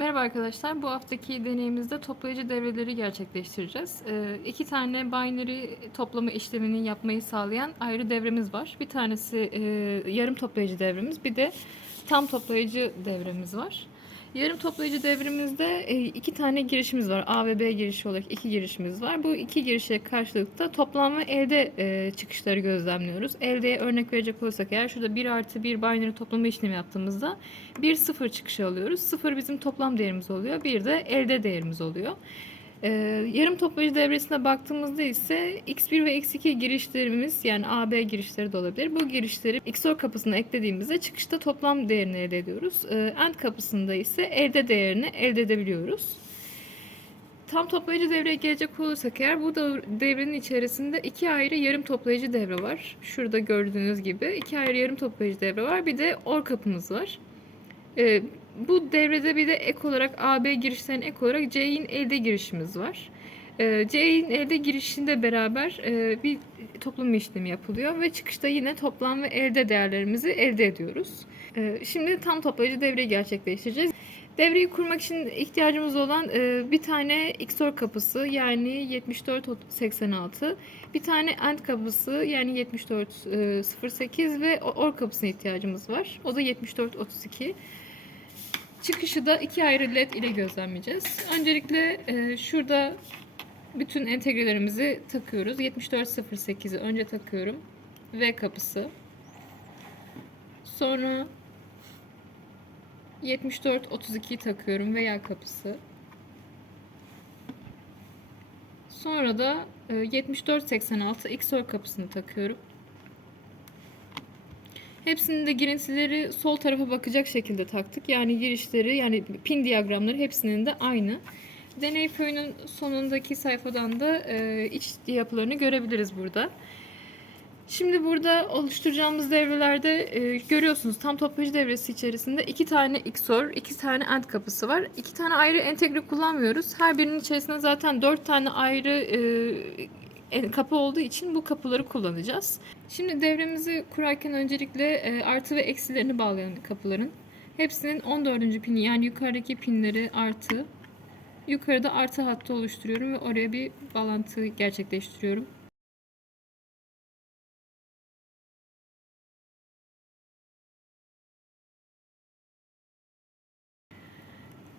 Merhaba arkadaşlar. Bu haftaki deneyimizde toplayıcı devreleri gerçekleştireceğiz. Ee, iki tane binary toplama işlemini yapmayı sağlayan ayrı devremiz var. Bir tanesi e, yarım toplayıcı devremiz, bir de tam toplayıcı devremiz var. Yarım toplayıcı devremizde e, iki tane girişimiz var. A ve B girişi olarak iki girişimiz var. Bu iki girişe karşılıkta toplam ve elde e, çıkışları gözlemliyoruz. Eldeye örnek verecek olursak eğer şurada 1 artı 1 binary toplama işlemi yaptığımızda 1 0 çıkışı alıyoruz. 0 bizim toplam değerimiz oluyor. 1 de elde değerimiz oluyor. Ee, yarım toplayıcı devresine baktığımızda ise x1 ve x2 girişlerimiz yani AB girişleri de olabilir. Bu girişleri XOR kapısına eklediğimizde çıkışta toplam değerini elde ediyoruz. Ee, AND kapısında ise elde değerini elde edebiliyoruz. Tam toplayıcı devreye gelecek olursak eğer bu devrenin içerisinde iki ayrı yarım toplayıcı devre var. Şurada gördüğünüz gibi iki ayrı yarım toplayıcı devre var. Bir de OR kapımız var. Ee, bu devrede bir de ek olarak AB girişlerine ek olarak C'in elde girişimiz var. Ee, C'in elde girişinde beraber e, bir toplama işlemi yapılıyor ve çıkışta yine toplam ve elde değerlerimizi elde ediyoruz. Ee, şimdi tam toplayıcı devreyi gerçekleştireceğiz. Devreyi kurmak için ihtiyacımız olan e, bir tane XOR kapısı yani 7486, bir tane AND kapısı yani 7408 ve OR kapısına ihtiyacımız var. O da 7432. Çıkışı da iki ayrı led ile gözlemleyeceğiz. Öncelikle e, şurada bütün entegrelerimizi takıyoruz. 7408'i önce takıyorum. V kapısı. Sonra 7432'yi takıyorum. Veya kapısı. Sonra da e, 7486 XOR kapısını takıyorum. Hepsinin de girintileri sol tarafa bakacak şekilde taktık. Yani girişleri yani pin diyagramları hepsinin de aynı. Deney föyünün sonundaki sayfadan da e, iç yapılarını görebiliriz burada. Şimdi burada oluşturacağımız devrelerde e, görüyorsunuz tam toplayıcı devresi içerisinde iki tane XOR, iki tane AND kapısı var. İki tane ayrı entegre kullanmıyoruz. Her birinin içerisinde zaten dört tane ayrı e, kapı olduğu için bu kapıları kullanacağız. Şimdi devremizi kurarken öncelikle e, artı ve eksilerini bağlayalım kapıların. Hepsinin 14. pini yani yukarıdaki pinleri artı. Yukarıda artı hattı oluşturuyorum ve oraya bir bağlantı gerçekleştiriyorum.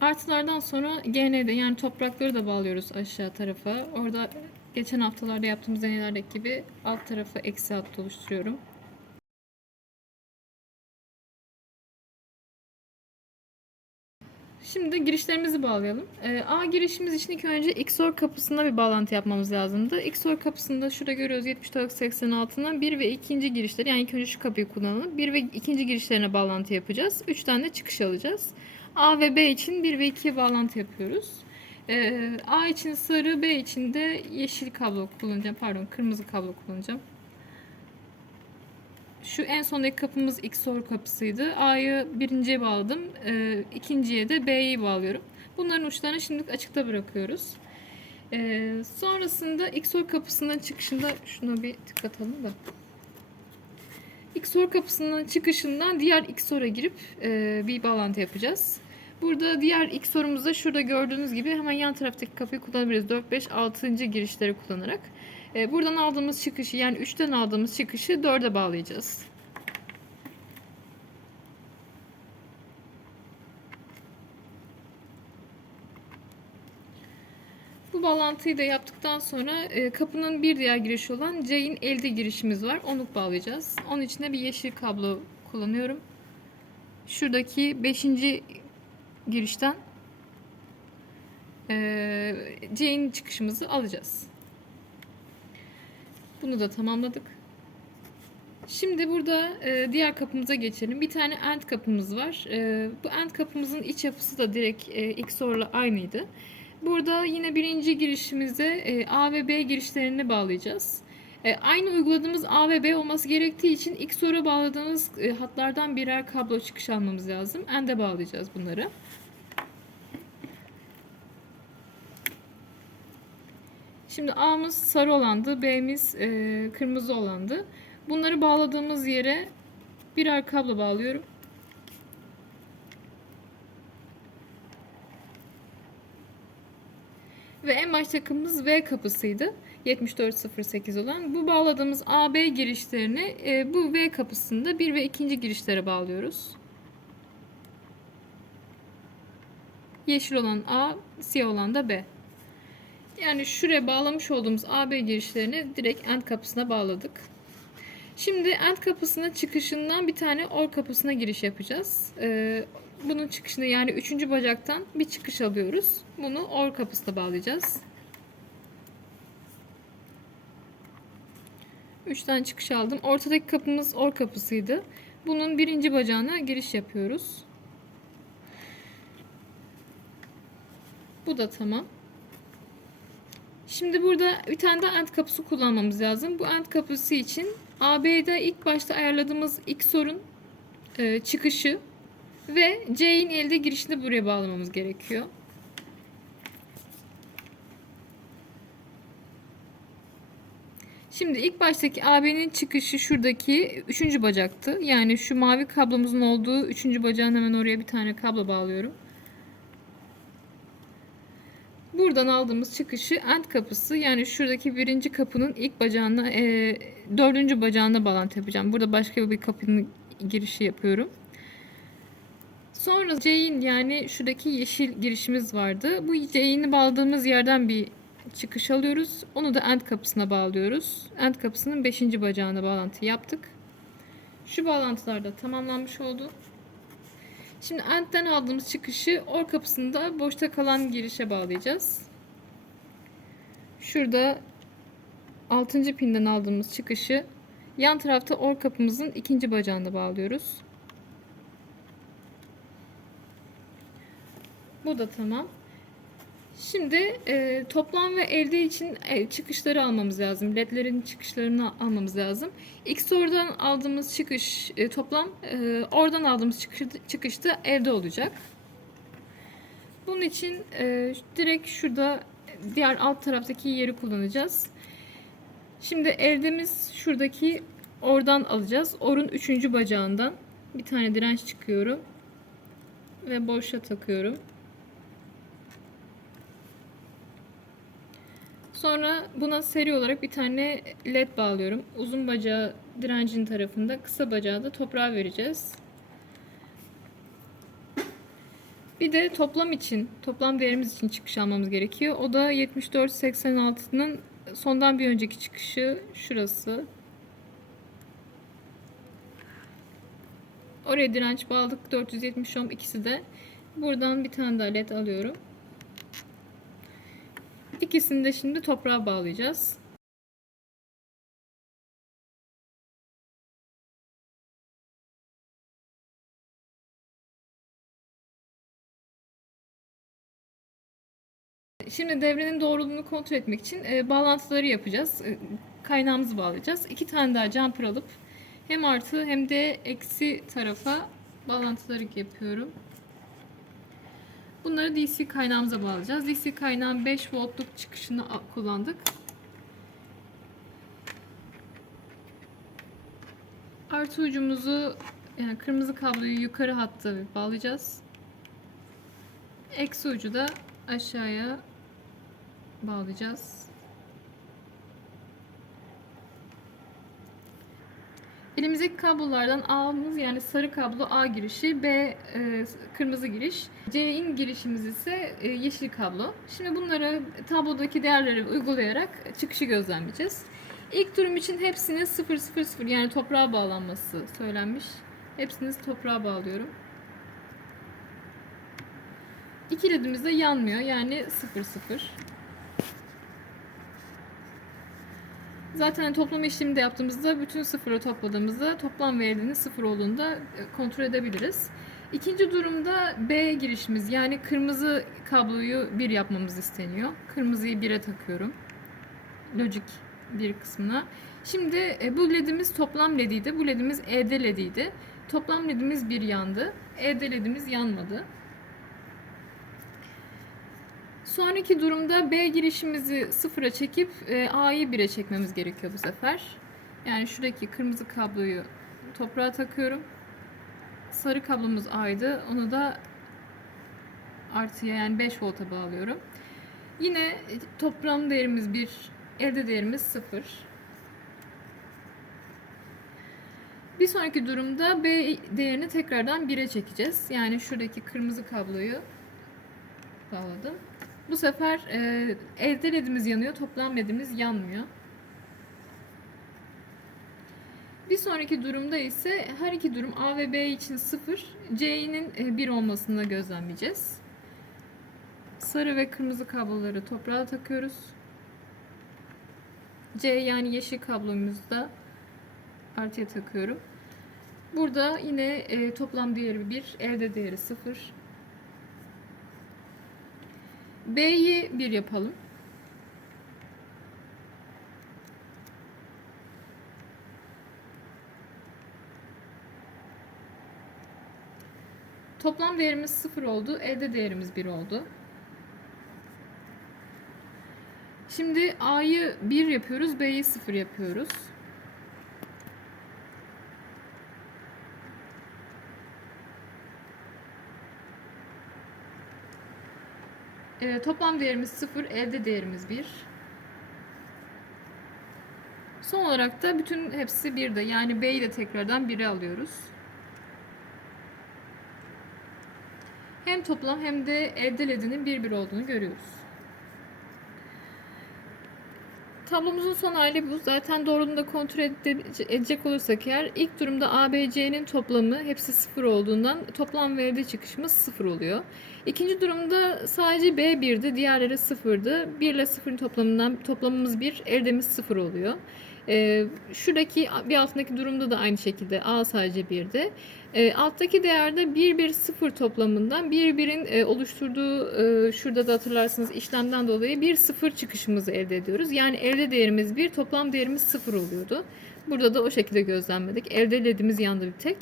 Artılardan sonra GN'de yani toprakları da bağlıyoruz aşağı tarafa. Orada geçen haftalarda yaptığımız deneylerdeki gibi alt tarafa eksi hattı oluşturuyorum. Şimdi girişlerimizi bağlayalım. Ee, A girişimiz için ilk önce XOR kapısında bir bağlantı yapmamız lazımdı. XOR kapısında şurada görüyoruz 7486'nın 1 ve 2. girişleri yani ilk önce şu kapıyı kullanalım. 1 ve 2. girişlerine bağlantı yapacağız. 3 tane de çıkış alacağız. A ve B için 1 ve 2'ye bağlantı yapıyoruz. Ee, A için sarı, B için de yeşil kablo kullanacağım. Pardon, kırmızı kablo kullanacağım. Şu en sondaki kapımız XOR kapısıydı. A'yı birinciye bağladım. Ee, ikinciye de B'yi bağlıyorum. Bunların uçlarını şimdilik açıkta bırakıyoruz. Ee, sonrasında XOR kapısından çıkışında şuna bir tıklatalım da. XOR kapısından çıkışından diğer XOR'a girip e, bir bağlantı yapacağız. Burada diğer ilk sorumuzda şurada gördüğünüz gibi hemen yan taraftaki kapıyı kullanabiliriz. 4, 5, 6. girişleri kullanarak. Ee, buradan aldığımız çıkışı yani 3'ten aldığımız çıkışı 4'e bağlayacağız. Bu bağlantıyı da yaptıktan sonra e, kapının bir diğer girişi olan C'in elde girişimiz var. Onu bağlayacağız. Onun için de bir yeşil kablo kullanıyorum. Şuradaki 5 girişten e, C'nin çıkışımızı alacağız. Bunu da tamamladık. Şimdi burada diğer kapımıza geçelim. Bir tane end kapımız var. Bu end kapımızın iç yapısı da direkt e, XOR'la aynıydı. Burada yine birinci girişimizde e, A ve B girişlerini bağlayacağız. E, aynı uyguladığımız A ve B olması gerektiği için XOR'a bağladığımız e, hatlardan birer kablo çıkış almamız lazım. End'e bağlayacağız bunları. Şimdi A'mız sarı olandı, B'miz e, kırmızı olandı. Bunları bağladığımız yere birer kablo bağlıyorum. En başta kapımız V kapısıydı. 7408 olan. Bu bağladığımız AB girişlerini e, bu V kapısında bir ve ikinci girişlere bağlıyoruz. Yeşil olan A, siyah olan da B. Yani şuraya bağlamış olduğumuz AB girişlerini direkt end kapısına bağladık. Şimdi end kapısına çıkışından bir tane or kapısına giriş yapacağız. Ee, bunun çıkışını yani üçüncü bacaktan bir çıkış alıyoruz. Bunu or kapısına bağlayacağız. Üç tane çıkış aldım. Ortadaki kapımız or kapısıydı. Bunun birinci bacağına giriş yapıyoruz. Bu da tamam. Şimdi burada bir tane daha end kapısı kullanmamız lazım. Bu end kapısı için AB'de ilk başta ayarladığımız ilk sorun e, çıkışı ve C'in elde girişini buraya bağlamamız gerekiyor. Şimdi ilk baştaki AB'nin çıkışı şuradaki üçüncü bacaktı. Yani şu mavi kablomuzun olduğu üçüncü bacağın hemen oraya bir tane kablo bağlıyorum. Buradan aldığımız çıkışı end kapısı yani şuradaki birinci kapının ilk bacağına e, dördüncü bacağına bağlantı yapacağım. Burada başka bir kapının girişi yapıyorum. Sonra C'in yani şuradaki yeşil girişimiz vardı. Bu C'ini bağladığımız yerden bir çıkış alıyoruz. Onu da end kapısına bağlıyoruz. End kapısının 5. bacağına bağlantı yaptık. Şu bağlantılar da tamamlanmış oldu. Şimdi end'den aldığımız çıkışı or kapısında boşta kalan girişe bağlayacağız. Şurada 6. pinden aldığımız çıkışı yan tarafta or kapımızın ikinci bacağına bağlıyoruz. Bu da tamam. Şimdi e, toplam ve elde için e, çıkışları almamız lazım. LED'lerin çıkışlarını almamız lazım. İlk sorudan aldığımız çıkış e, toplam, e, oradan aldığımız çıkış, çıkış da elde olacak. Bunun için e, direkt şurada diğer alt taraftaki yeri kullanacağız. Şimdi eldemiz şuradaki oradan alacağız. Orun üçüncü bacağından bir tane direnç çıkıyorum ve boşa takıyorum. Sonra buna seri olarak bir tane led bağlıyorum. Uzun bacağı direncin tarafında, kısa bacağı da toprağa vereceğiz. Bir de toplam için, toplam değerimiz için çıkış almamız gerekiyor. O da 74.86'nın sondan bir önceki çıkışı şurası. Oraya direnç bağladık. 470 ohm ikisi de. Buradan bir tane daha led alıyorum. İkisini de şimdi toprağa bağlayacağız. Şimdi devrenin doğruluğunu kontrol etmek için e, bağlantıları yapacağız. E, kaynağımızı bağlayacağız. İki tane daha jumper alıp hem artı hem de eksi tarafa bağlantıları yapıyorum. Bunları DC kaynağımıza bağlayacağız. DC kaynağın 5 voltluk çıkışını kullandık. Artı ucumuzu yani kırmızı kabloyu yukarı hatta bağlayacağız. Eksi ucu da aşağıya bağlayacağız. Elimizdeki kablolardan A'mız yani sarı kablo A girişi, B e, kırmızı giriş, C'in girişimiz ise e, yeşil kablo. Şimdi bunları tablodaki değerleri uygulayarak çıkışı gözlemleyeceğiz. İlk durum için hepsini 0 0 0 yani toprağa bağlanması söylenmiş. Hepsini toprağa bağlıyorum. İki ledimiz de yanmıyor yani 0 0. Zaten toplama işlemi de yaptığımızda bütün sıfırı topladığımızda toplam verdiğini sıfır olduğunda e, kontrol edebiliriz. İkinci durumda B girişimiz yani kırmızı kabloyu bir yapmamız isteniyor. Kırmızıyı 1'e takıyorum. Logic bir kısmına. Şimdi e, bu ledimiz toplam lediydi. Bu ledimiz ED lediydi. Toplam ledimiz bir yandı. ED ledimiz yanmadı. Sonraki durumda B girişimizi sıfıra çekip e, A'yı 1'e çekmemiz gerekiyor bu sefer. Yani şuradaki kırmızı kabloyu toprağa takıyorum. Sarı kablomuz A'ydı. Onu da artıya yani 5 volta bağlıyorum. Yine toplam değerimiz 1, elde değerimiz 0. Bir sonraki durumda B değerini tekrardan 1'e çekeceğiz. Yani şuradaki kırmızı kabloyu bağladım. Bu sefer e, elde ledimiz yanıyor, toplam ledimiz yanmıyor. Bir sonraki durumda ise her iki durum A ve B için 0, C'nin 1 olmasını gözlemleyeceğiz. Sarı ve kırmızı kabloları toprağa takıyoruz. C yani yeşil kablomuzu da artıya takıyorum. Burada yine e, toplam değeri 1, elde değeri 0. B'yi 1 yapalım. Toplam değerimiz 0 oldu. Elde değerimiz 1 oldu. Şimdi A'yı 1 yapıyoruz. B'yi 0 yapıyoruz. Ee, toplam değerimiz 0. Elde değerimiz 1. Son olarak da bütün hepsi 1'de. Yani B'yi de tekrardan 1'e alıyoruz. Hem toplam hem de elde ledinin 1-1 olduğunu görüyoruz. Tablomuzun son hali bu. Zaten doğruluğunu kontrol ede- edecek olursak eğer ilk durumda A, B, C'nin toplamı hepsi 0 olduğundan toplam ve elde çıkışımız 0 oluyor. İkinci durumda sadece B 1'di, diğerleri 0'dı. 1 ile 0'ın toplamından toplamımız 1, eldemiz 0 oluyor. Ee, şuradaki bir altındaki durumda da aynı şekilde A sadece 1'di. E, alttaki değerde 1 1 0 toplamından 1 1'in e, oluşturduğu e, şurada da hatırlarsınız işlemden dolayı 1 0 çıkışımızı elde ediyoruz. Yani elde değerimiz 1, toplam değerimiz 0 oluyordu. Burada da o şekilde gözlemledik. Elde ledimiz yandı bir tek.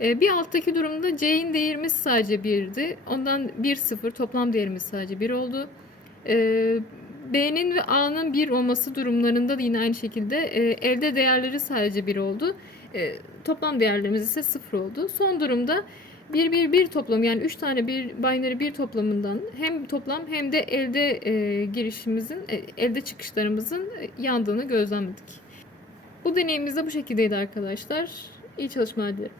E, bir alttaki durumda C'in değerimiz sadece 1'di. Ondan 1 0 toplam değerimiz sadece 1 oldu. B'nin ve A'nın 1 olması durumlarında da yine aynı şekilde e, elde değerleri sadece 1 oldu. E, toplam değerlerimiz ise 0 oldu. Son durumda 1 1 1 toplamı yani 3 tane bir binary 1 toplamından hem toplam hem de elde e, girişimizin e, elde çıkışlarımızın e, yandığını gözlemledik. Bu deneyimimiz de bu şekildeydi arkadaşlar. İyi çalışmalar dilerim.